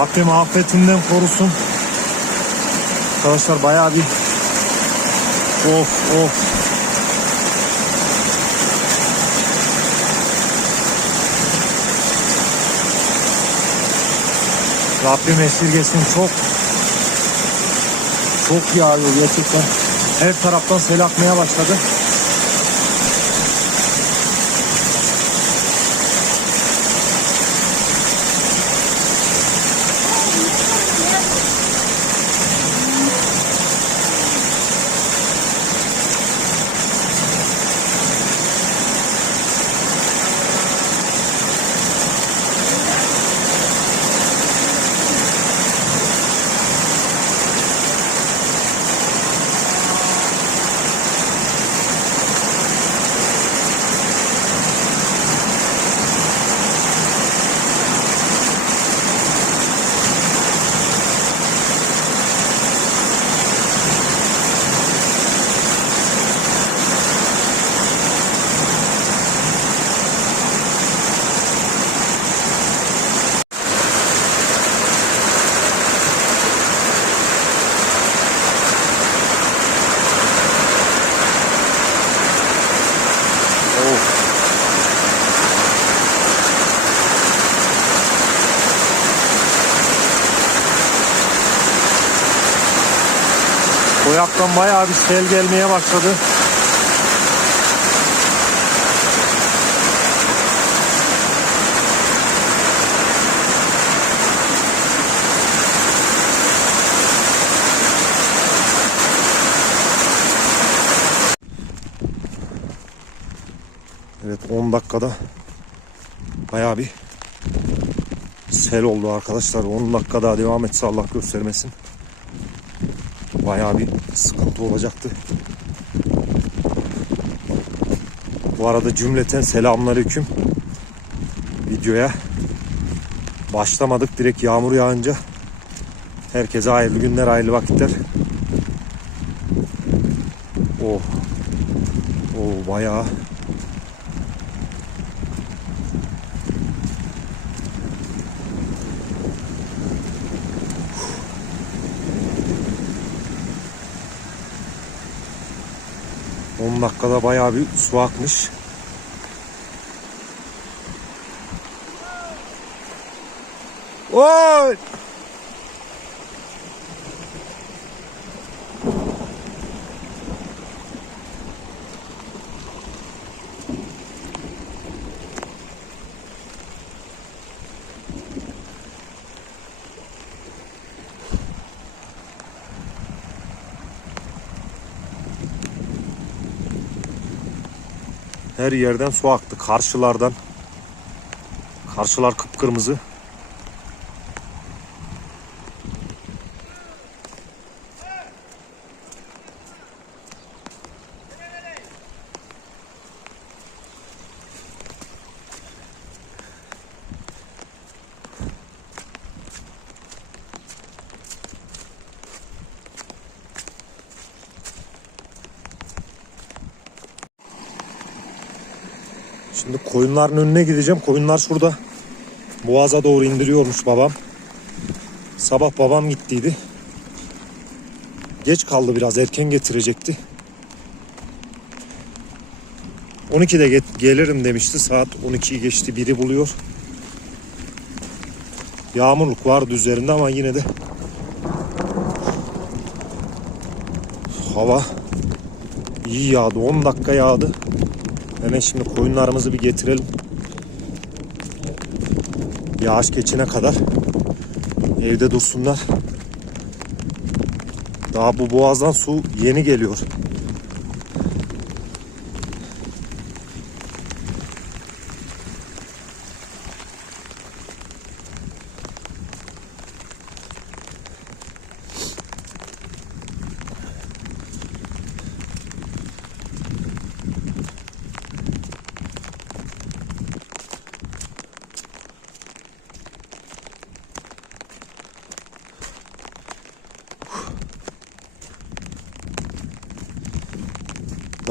Rabbim afetinden korusun. Arkadaşlar bayağı bir of of Rabbim esirgesin çok çok yağıyor gerçekten. Her taraftan sel akmaya başladı. Of. Koyaktan bayağı bir sel gelmeye başladı. Evet 10 dakikada bayağı bir sel oldu arkadaşlar. 10 dakika daha devam etse Allah göstermesin. Bayağı bir sıkıntı olacaktı. Bu arada cümleten selamünaleyküm. Videoya başlamadık. Direkt yağmur yağınca herkese hayırlı günler hayırlı vakitler. Oh. Oh bayağı On dakikada bayağı bir su akmış. Oy! Her yerden su aktı. Karşılardan. Karşılar kıpkırmızı. Şimdi koyunların önüne gideceğim. Koyunlar şurada. Boğaza doğru indiriyormuş babam. Sabah babam gittiydi. Geç kaldı biraz. Erken getirecekti. 12'de get- gelirim demişti. Saat 12'yi geçti. Biri buluyor. Yağmurluk vardı üzerinde ama yine de hava iyi yağdı. 10 dakika yağdı. Hemen şimdi koyunlarımızı bir getirelim. Yağış geçene kadar evde dursunlar. Daha bu boğazdan su yeni geliyor.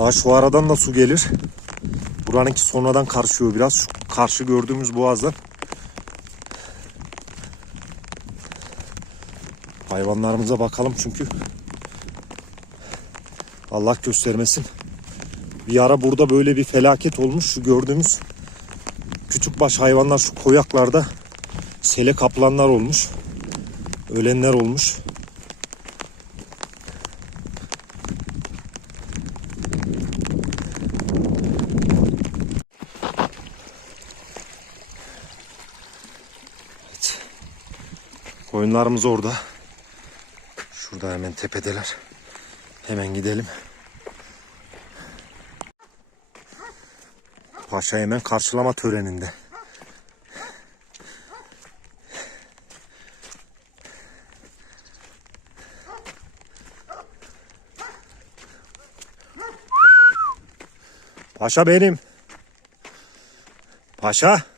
Daha şu aradan da su gelir. Buranınki sonradan karşıyor biraz. Şu karşı gördüğümüz boğazdan. Hayvanlarımıza bakalım çünkü. Allah göstermesin. Bir ara burada böyle bir felaket olmuş. Şu gördüğümüz küçük baş hayvanlar şu koyaklarda sele kaplanlar olmuş. Ölenler olmuş. Koyunlarımız orada. Şurada hemen tepedeler. Hemen gidelim. Paşa hemen karşılama töreninde. Paşa benim. Paşa.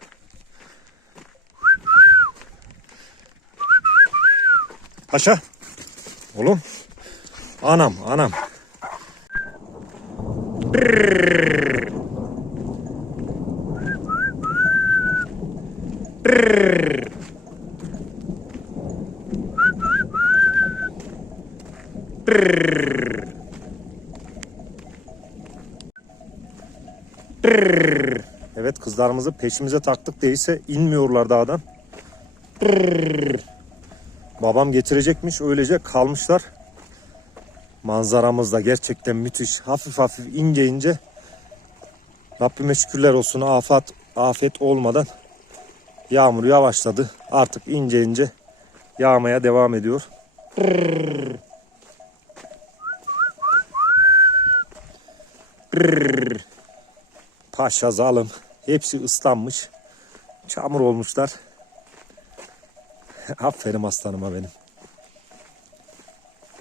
Paşa. Oğlum. Anam, anam. Evet kızlarımızı peşimize taktık değilse inmiyorlar dağdan. Babam getirecekmiş öylece kalmışlar. Manzaramız da gerçekten müthiş. Hafif hafif ince ince. Rabbime şükürler olsun afet, afet olmadan yağmur yavaşladı. Artık ince ince yağmaya devam ediyor. Paşa zalim. Hepsi ıslanmış. Çamur olmuşlar. Aferin aslanıma benim.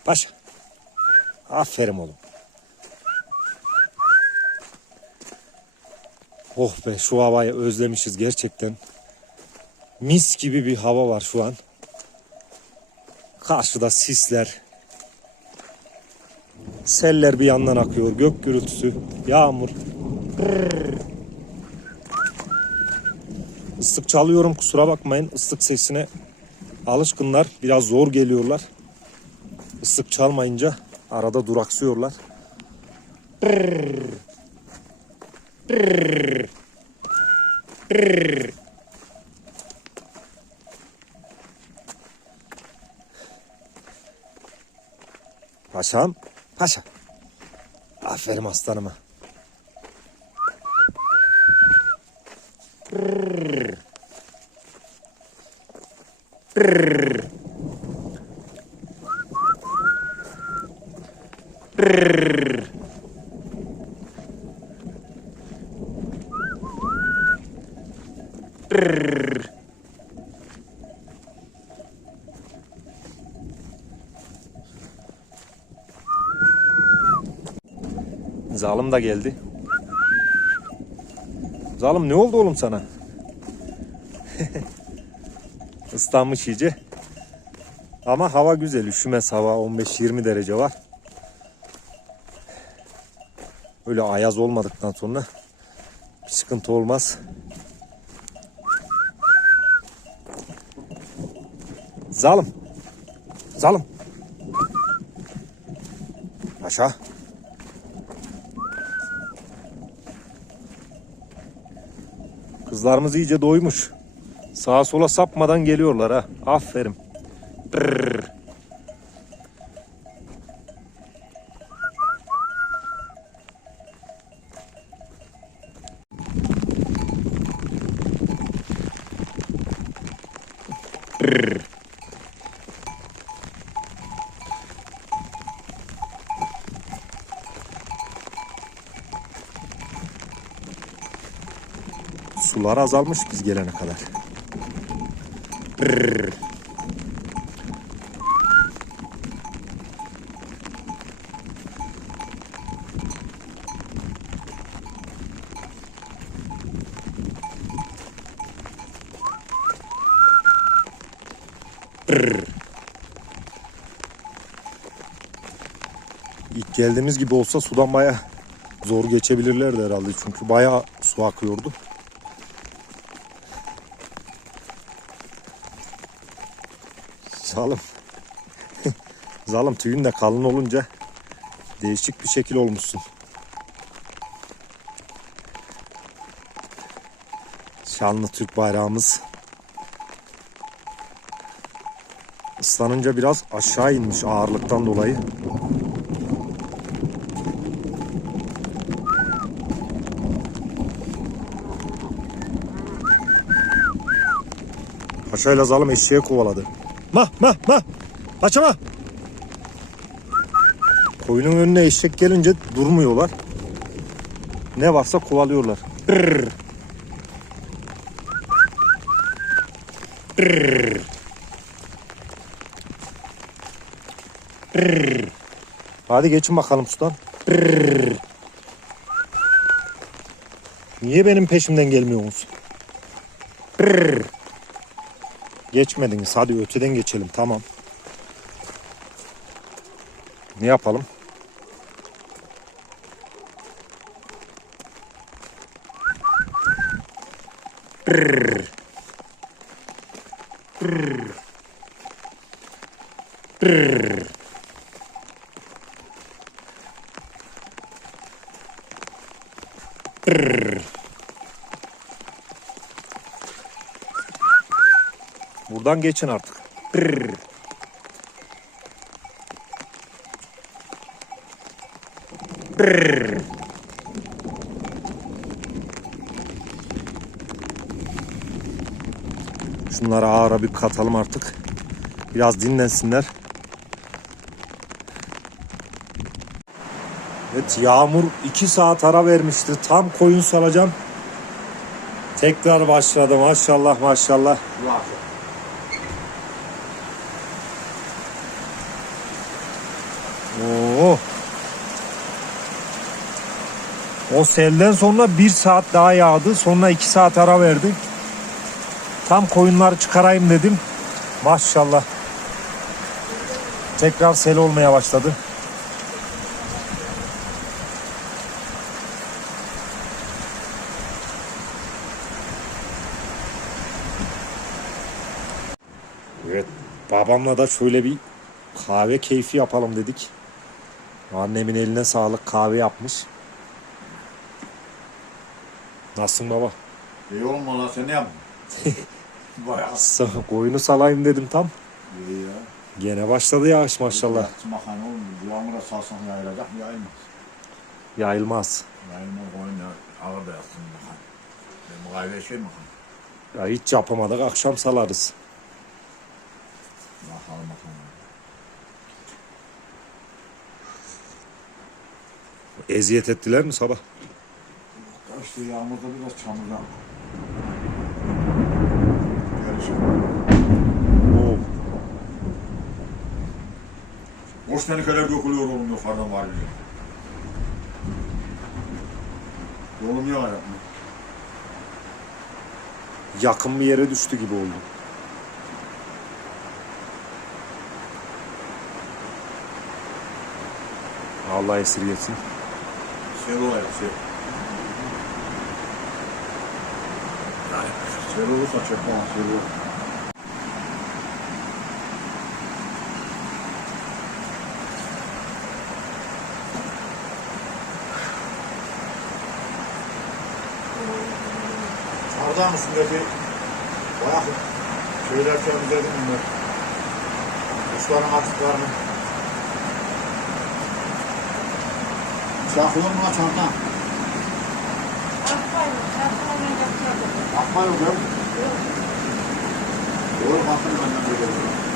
Paşa. Aferin oğlum. Oh be şu havayı özlemişiz gerçekten. Mis gibi bir hava var şu an. Karşıda sisler. Seller bir yandan akıyor. Gök gürültüsü. Yağmur. Islık çalıyorum kusura bakmayın. Islık sesine alışkınlar. Biraz zor geliyorlar. Islık çalmayınca arada duraksıyorlar. Paşam, paşa. Aferin aslanıma. Zalim da geldi. Zalim ne oldu oğlum sana? Islanmış iyice. Ama hava güzel. Üşümez hava. 15-20 derece var. Öyle ayaz olmadıktan sonra bir sıkıntı olmaz. Zalim. Zalim. Aşağı. Kızlarımız iyice doymuş. Sağa sola sapmadan geliyorlar ha. Aferin. Brrr. Sular azalmış biz gelene kadar. Brrr. Brrr. İlk geldiğimiz gibi olsa sudan baya zor geçebilirlerdi herhalde çünkü baya su akıyordu. Salım. Zalım tüyün de kalın olunca değişik bir şekil olmuşsun. Şanlı Türk bayrağımız. Islanınca biraz aşağı inmiş ağırlıktan dolayı. Paşayla zalım eşeğe kovaladı. Ma ma ma. Paşa ma. Koyunun önüne eşek gelince durmuyorlar. Ne varsa kovalıyorlar. Brrr. Brrr. Brrr. Hadi geçin bakalım sudan. Brrr. Niye benim peşimden gelmiyorsunuz? Brrr. Geçmediniz. Hadi öteden geçelim. Tamam. Ne yapalım? Brrr. Brrr. Brrr. Buradan geçin artık. Brrr. Brrr. Şunları ağıra bir katalım artık. Biraz dinlensinler. Evet yağmur 2 saat ara vermişti. Tam koyun salacağım. Tekrar başladı maşallah maşallah. Oo. O selden sonra bir saat daha yağdı. Sonra iki saat ara verdi. Tam koyunları çıkarayım dedim. Maşallah. Tekrar sel olmaya başladı. Evet. Babamla da şöyle bir kahve keyfi yapalım dedik. Annemin eline sağlık kahve yapmış. Nasılsın baba? İyi olma lan sen ne yaptın? Bayağı Sa- Koyunu salayım dedim tam. iyi ya. Gene başladı yağış maşallah. Makan oğlum. Yağmura salsan yayılacak mı yayılmaz. Yayılmaz. Yayılmaz koyun ya. Ağır da yatsın makan. Ben bu kahve şey makan. Ya hiç yapamadık akşam salarız. Bakalım bakalım. Eziyet ettiler mi sabah? İşte yağmurda biraz çamurdan. Görüşürüz. Oo. Boş tenikeler dökülüyor oğlum yukarıdan var bile. Yolum yok ayakma. Yakın bir yere düştü gibi oldu. Allah esirgesin. Sel olayım sel. Sel olursa çekme sel olur. Çardağın üstündeki bayağı şeyler temizledim bunlar. Kuşların atıklarını. Çakılır mı lan çanta? Akma yok ya. Doğru baktım benden böyle.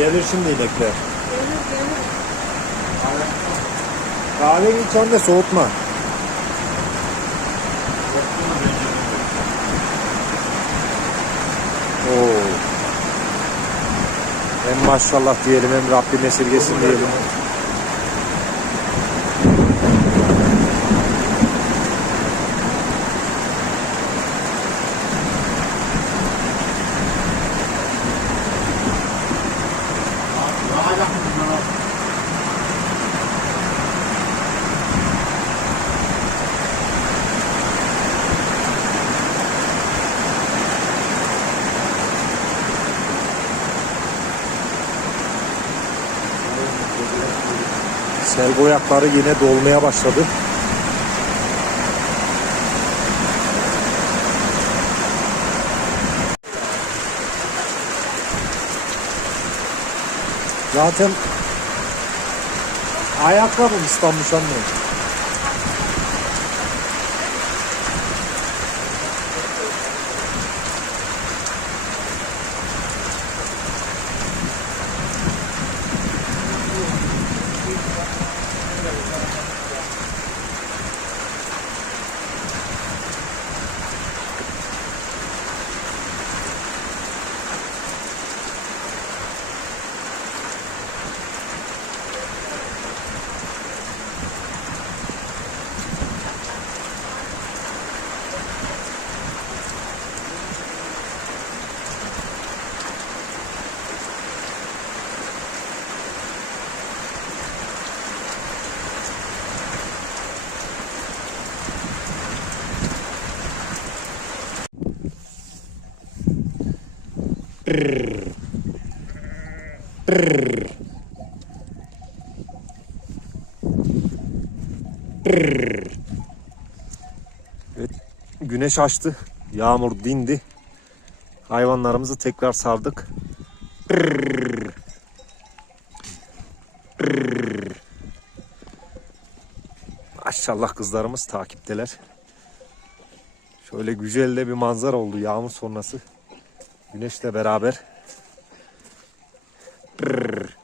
Gelir şimdi inekler. Kahve iç anne soğutma. Oo. Hem maşallah diyelim hem Rabbim esirgesin diyelim. Yağacak mı bunlar? Sel boyakları yine dolmaya başladı. Zaten ayakkabım ıslanmış anne. Güneş açtı. Yağmur dindi. Hayvanlarımızı tekrar sardık. Pırrrr. Pırrrr. Maşallah kızlarımız takipteler. Şöyle güzel de bir manzara oldu yağmur sonrası. Güneşle beraber. Pırrrr.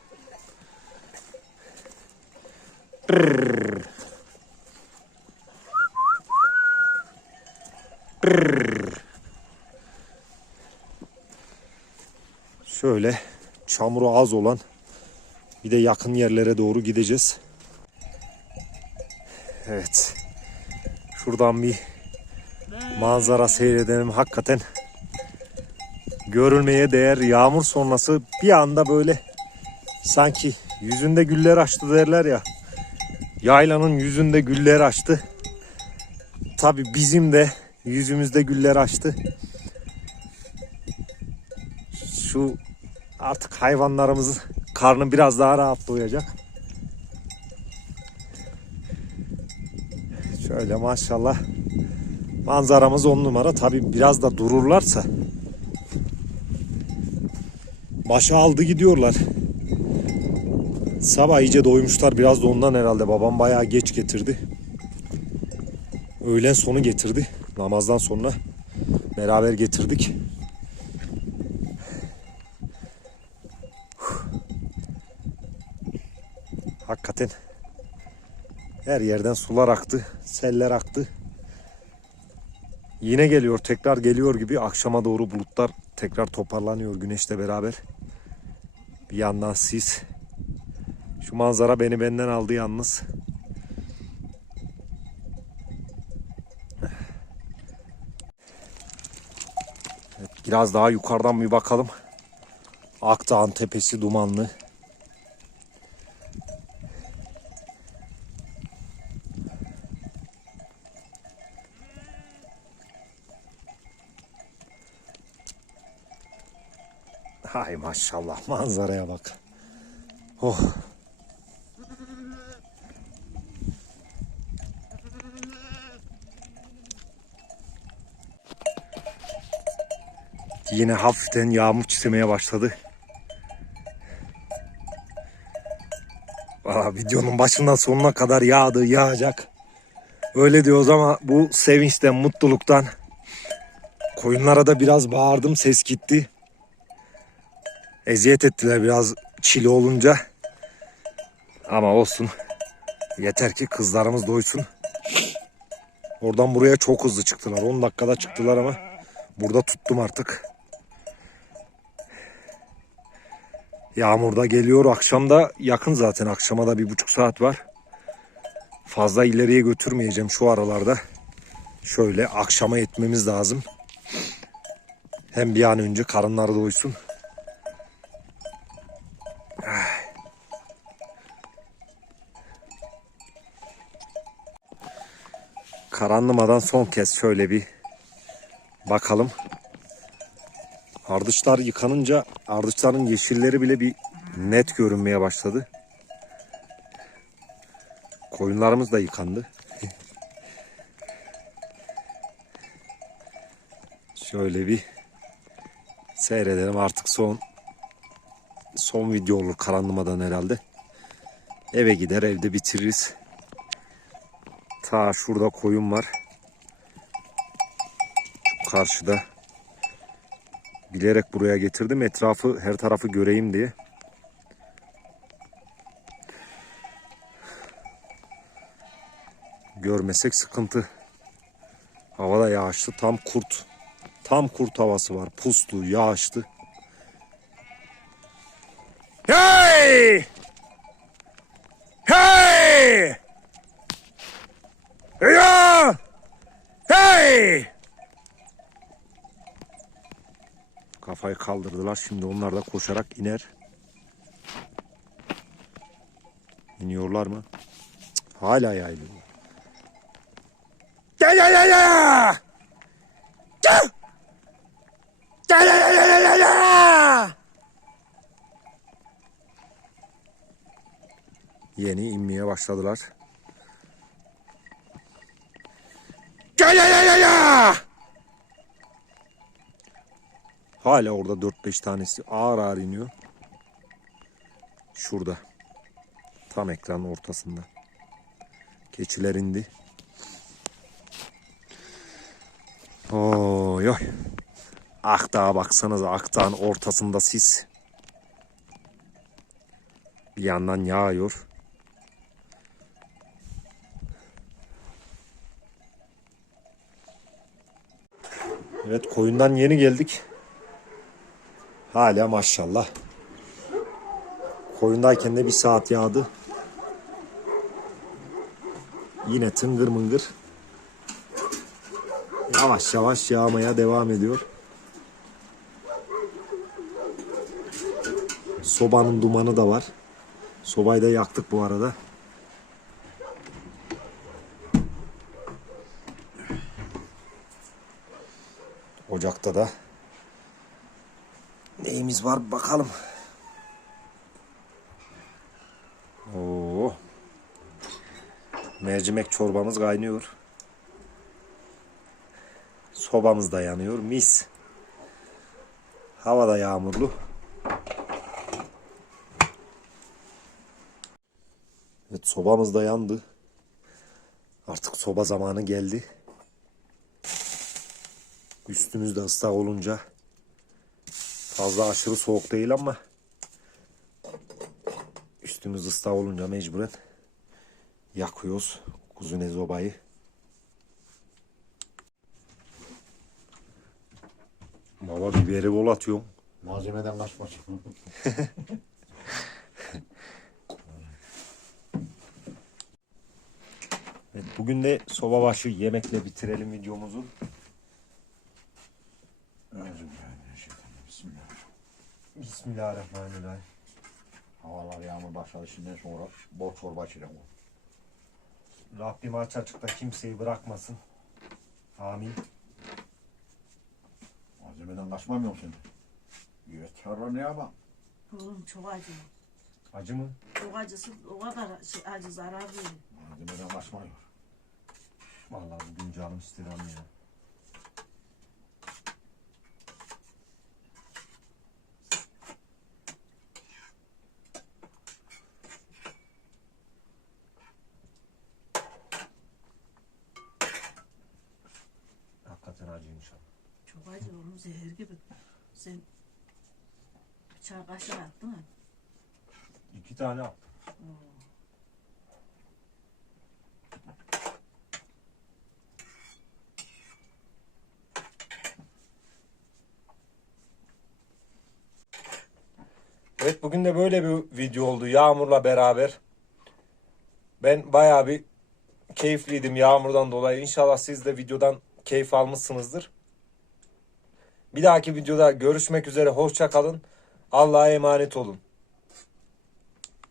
Şöyle çamuru az olan bir de yakın yerlere doğru gideceğiz. Evet. Şuradan bir manzara seyredelim. Hakikaten görülmeye değer yağmur sonrası bir anda böyle sanki yüzünde güller açtı derler ya. Yaylanın yüzünde güller açtı. Tabi bizim de yüzümüzde güller açtı. Şu artık hayvanlarımızın karnı biraz daha rahat doyacak. Şöyle maşallah manzaramız on numara. Tabi biraz da dururlarsa başa aldı gidiyorlar. Sabah iyice doymuşlar. Biraz da ondan herhalde. Babam bayağı geç getirdi. Öğlen sonu getirdi. Namazdan sonra beraber getirdik. Hakikaten her yerden sular aktı, seller aktı. Yine geliyor, tekrar geliyor gibi akşama doğru bulutlar tekrar toparlanıyor güneşle beraber. Bir yandan sis. Şu manzara beni benden aldı yalnız. Evet, biraz daha yukarıdan bir bakalım. Akdağ'ın tepesi dumanlı. Hay maşallah manzaraya bak. Oh. Yine hafiften yağmur çisemeye başladı. Aa, videonun başından sonuna kadar yağdı, yağacak. Öyle diyoruz ama bu sevinçten, mutluluktan koyunlara da biraz bağırdım, ses gitti. Eziyet ettiler biraz çile olunca. Ama olsun. Yeter ki kızlarımız doysun. Oradan buraya çok hızlı çıktılar. 10 dakikada çıktılar ama burada tuttum artık. Yağmur da geliyor. Akşam da yakın zaten. Akşama da bir buçuk saat var. Fazla ileriye götürmeyeceğim şu aralarda. Şöyle akşama etmemiz lazım. Hem bir an önce karınları doysun. Karanlamadan son kez şöyle bir bakalım. Ardıçlar yıkanınca ardıçların yeşilleri bile bir net görünmeye başladı. Koyunlarımız da yıkandı. Şöyle bir seyredelim artık son son video olur karanlamadan herhalde. Eve gider evde bitiririz. Ta şurada koyun var. Şu karşıda. Bilerek buraya getirdim. Etrafı her tarafı göreyim diye. Görmesek sıkıntı. Havada yağışlı. Tam kurt. Tam kurt havası var. Puslu, yağışlı. Kafayı kaldırdılar. Şimdi onlar da koşarak iner. İniyorlar mı? Cık, Hala gel gel gel! Gel! Gel gel gel gel gel gel! Yeni inmeye başladılar. Gel gel gel gel gel! Hala orada 4-5 tanesi ağır ağır iniyor. Şurada. Tam ekranın ortasında. Keçiler indi. Oy oy. Akdağa baksanıza Akdağ'ın ortasında sis. Bir yandan yağıyor. Evet koyundan yeni geldik. Hala maşallah. Koyundayken de bir saat yağdı. Yine tıngır mıngır. Yavaş yavaş yağmaya devam ediyor. Sobanın dumanı da var. Sobayı da yaktık bu arada. Ocakta da neyimiz var bakalım. Oo. Mercimek çorbamız kaynıyor. Sobamız da yanıyor. Mis. Hava da yağmurlu. Evet sobamız da yandı. Artık soba zamanı geldi. Üstümüz de ıslak olunca fazla aşırı soğuk değil ama üstümüz ıslak olunca mecburen yakıyoruz kuzine zobayı. Baba biberi bol atıyorum. Malzemeden kaçma. Evet, bugün de soba başı yemekle bitirelim videomuzu. Bismillahirrahmanirrahim. Havalar yağmur başladı şimdiden sonra bol çorba içelim. Rabbim aç açıkta kimseyi bırakmasın. Amin. Malzemeden kaçmamıyor musun? Evet çorba ne ama? Oğlum çok acı. Acı mı? Çok acısı o kadar şey, acı zarar veriyor. Malzemeden kaçmıyor. Vallahi bugün canım istirham ya. Babacı oğlum zehir gibi. Sen bıçağı kaşığa attın mı? İki tane attım. Evet bugün de böyle bir video oldu yağmurla beraber. Ben bayağı bir keyifliydim yağmurdan dolayı. İnşallah siz de videodan keyif almışsınızdır. Bir dahaki videoda görüşmek üzere. Hoşça kalın. Allah'a emanet olun.